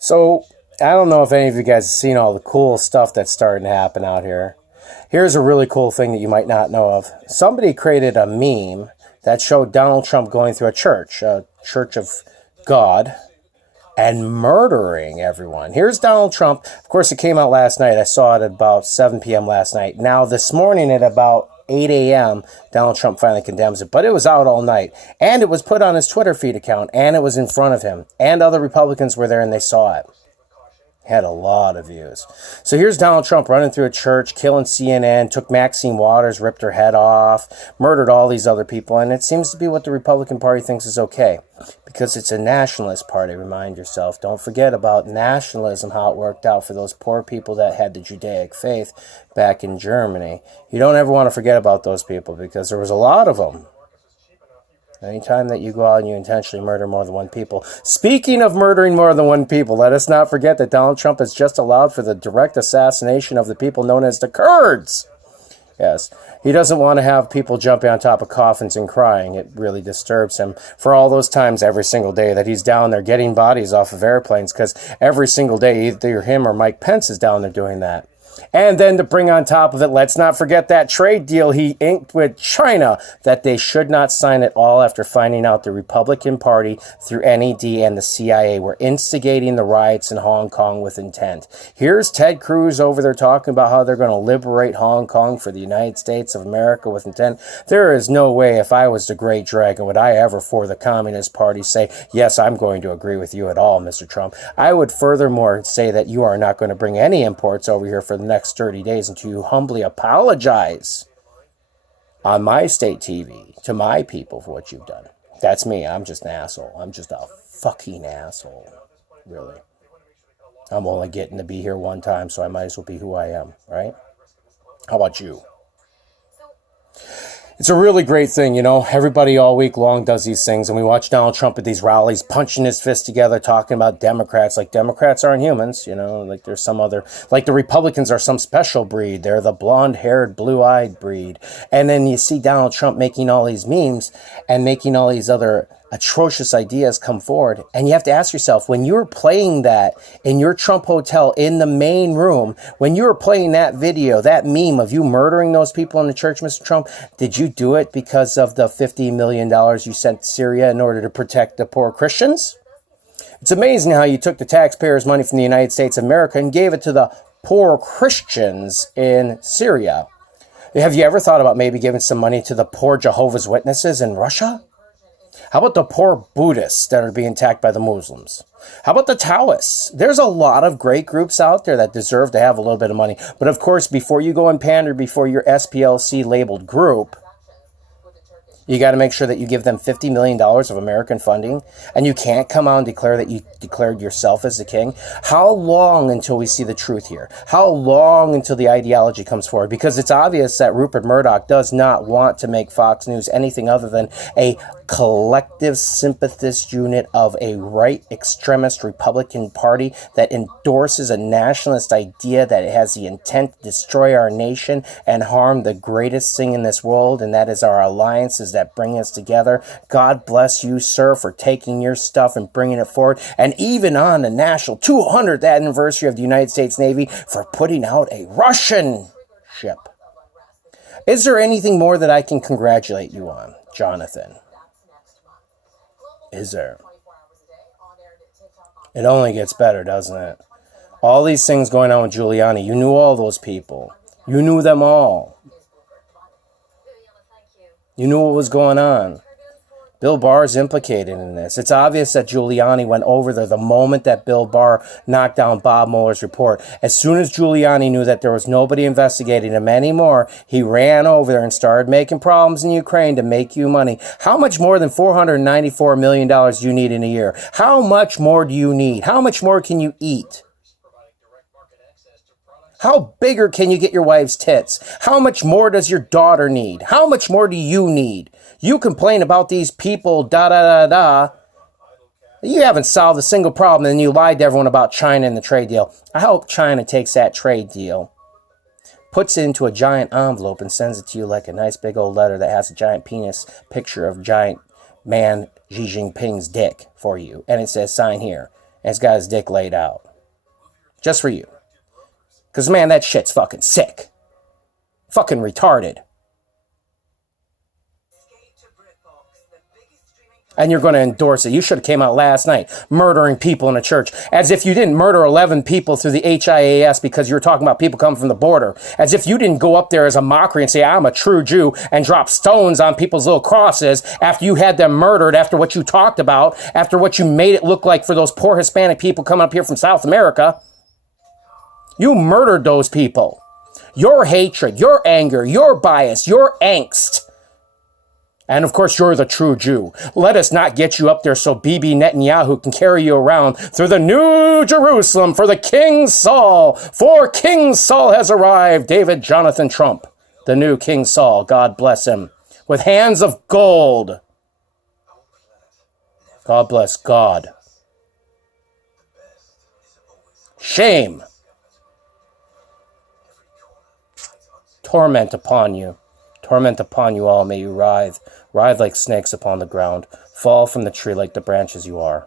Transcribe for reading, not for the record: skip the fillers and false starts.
So, I don't know if any of you guys have seen all the cool stuff that's starting to happen out here. Here's a really cool thing that you might not know of. Somebody created a meme that showed Donald Trump going through a church of God, and murdering everyone. Here's Donald Trump. Of course, it came out last night. I saw it at about 7 p.m. last night. Now, this morning at about 8 a.m., Donald Trump finally condemns it. But it was out all night. And it was put on his Twitter feed account. And it was in front of him. And other Republicans were there and they saw it. Had a lot of views. So here's Donald Trump running through a church, killing CNN, took Maxine Waters, ripped her head off, murdered all these other people, and it seems to be what the Republican Party thinks is okay. Because it's a nationalist party, remind yourself. Don't forget about nationalism, how it worked out for those poor people that had the Judaic faith back in Germany. You don't ever want to forget about those people because there was a lot of them. Anytime that you go out and you intentionally murder more than one people. Speaking of murdering more than one people, let us not forget that Donald Trump has just allowed for the direct assassination of the people known as the Kurds. Yes, he doesn't want to have people jumping on top of coffins and crying. It really disturbs him for all those times every single day that he's down there getting bodies off of airplanes, because every single day either him or Mike Pence is down there doing that. And then to bring on top of it, let's not forget that trade deal he inked with China that they should not sign at all after finding out the Republican Party through NED and the CIA were instigating the riots in Hong Kong with intent. Here's Ted Cruz over there talking about how they're going to liberate Hong Kong for the United States of America with intent. There is no way, if I was the Great Dragon, would I ever for the Communist Party say, yes, I'm going to agree with you at all, Mr. Trump. I would furthermore say that you are not going to bring any imports over here for the next 30 days until you humbly apologize on my state TV to my people for what you've done. That's me. I'm just an asshole. I'm just a fucking asshole. Really. I'm only getting to be here one time, so I might as well be who I am, right? How about you? It's a really great thing, you know. Everybody all week long does these things, and we watch Donald Trump at these rallies punching his fist together, talking about Democrats. Like, Democrats aren't humans, you know. Like, there's some other, like the Republicans are some special breed. They're the blonde-haired, blue-eyed breed. And then you see Donald Trump making all these memes and making all these other atrocious ideas come forward. And you have to ask yourself, when you were playing that in your Trump hotel in the main room, when you were playing that video, that meme of you murdering those people in the church, Mr. Trump, did you do it because of the $50 million you sent to Syria in order to protect the poor Christians? It's amazing how you took the taxpayers' money from the United States of America and gave it to the poor Christians in Syria. Have you ever thought about maybe giving some money to the poor Jehovah's Witnesses in Russia? How about the poor Buddhists that are being attacked by the Muslims? How about the Taoists? There's a lot of great groups out there that deserve to have a little bit of money. But of course, before you go and pander before your SPLC labeled group, you got to make sure that you give them $50 million of American funding, and you can't come out and declare that you declared yourself as the king. How long until we see the truth here? How long until the ideology comes forward? Because it's obvious that Rupert Murdoch does not want to make Fox News anything other than a collective sympathist unit of a right extremist Republican Party that endorses a nationalist idea that it has the intent to destroy our nation and harm the greatest thing in this world, and that is our alliances that bring us together. God bless you, sir, for taking your stuff and bringing it forward, and even on the national 200th anniversary of the United States Navy for putting out a Russian ship. Is there anything more that I can congratulate you on, Jonathon? Is there? It only gets better, doesn't it? All these things going on with Giuliani. You knew all those people. You knew them all. You knew what was going on. Bill Barr's implicated in this. It's obvious that Giuliani went over there the moment that Bill Barr knocked down Bob Mueller's report. As soon as Giuliani knew that there was nobody investigating him anymore, he ran over there and started making problems in Ukraine to make you money. How much more than $494 million do you need in a year? How much more do you need? How much more can you eat? How bigger can you get your wife's tits? How much more does your daughter need? How much more do you need? You complain about these people, da-da-da-da. You haven't solved a single problem, and you lied to everyone about China and the trade deal. I hope China takes that trade deal, puts it into a giant envelope, and sends it to you like a nice big old letter that has a giant penis picture of giant man Xi Jinping's dick for you. And it says, sign here. and he's got his dick laid out. Just for you. Because, man, that shit's fucking sick. Fucking retarded. And you're going to endorse it. You should have came out last night murdering people in a church. As if you didn't murder 11 people through the HIAS because you were talking about people coming from the border. As if you didn't go up there as a mockery and say, I'm a true Jew, and drop stones on people's little crosses after you had them murdered, after what you talked about, after what you made it look like for those poor Hispanic people coming up here from South America. You murdered those people. Your hatred, your anger, your bias, your angst. And of course, you're the true Jew. Let us not get you up there so Bibi Netanyahu can carry you around through the New Jerusalem for the King Saul. For King Saul has arrived. David Jonathon Trump, the new King Saul, God bless him, with hands of gold. God bless God. Shame. Torment upon you. Torment upon you all, may you writhe like snakes upon the ground. Fall from the tree like the branches you are.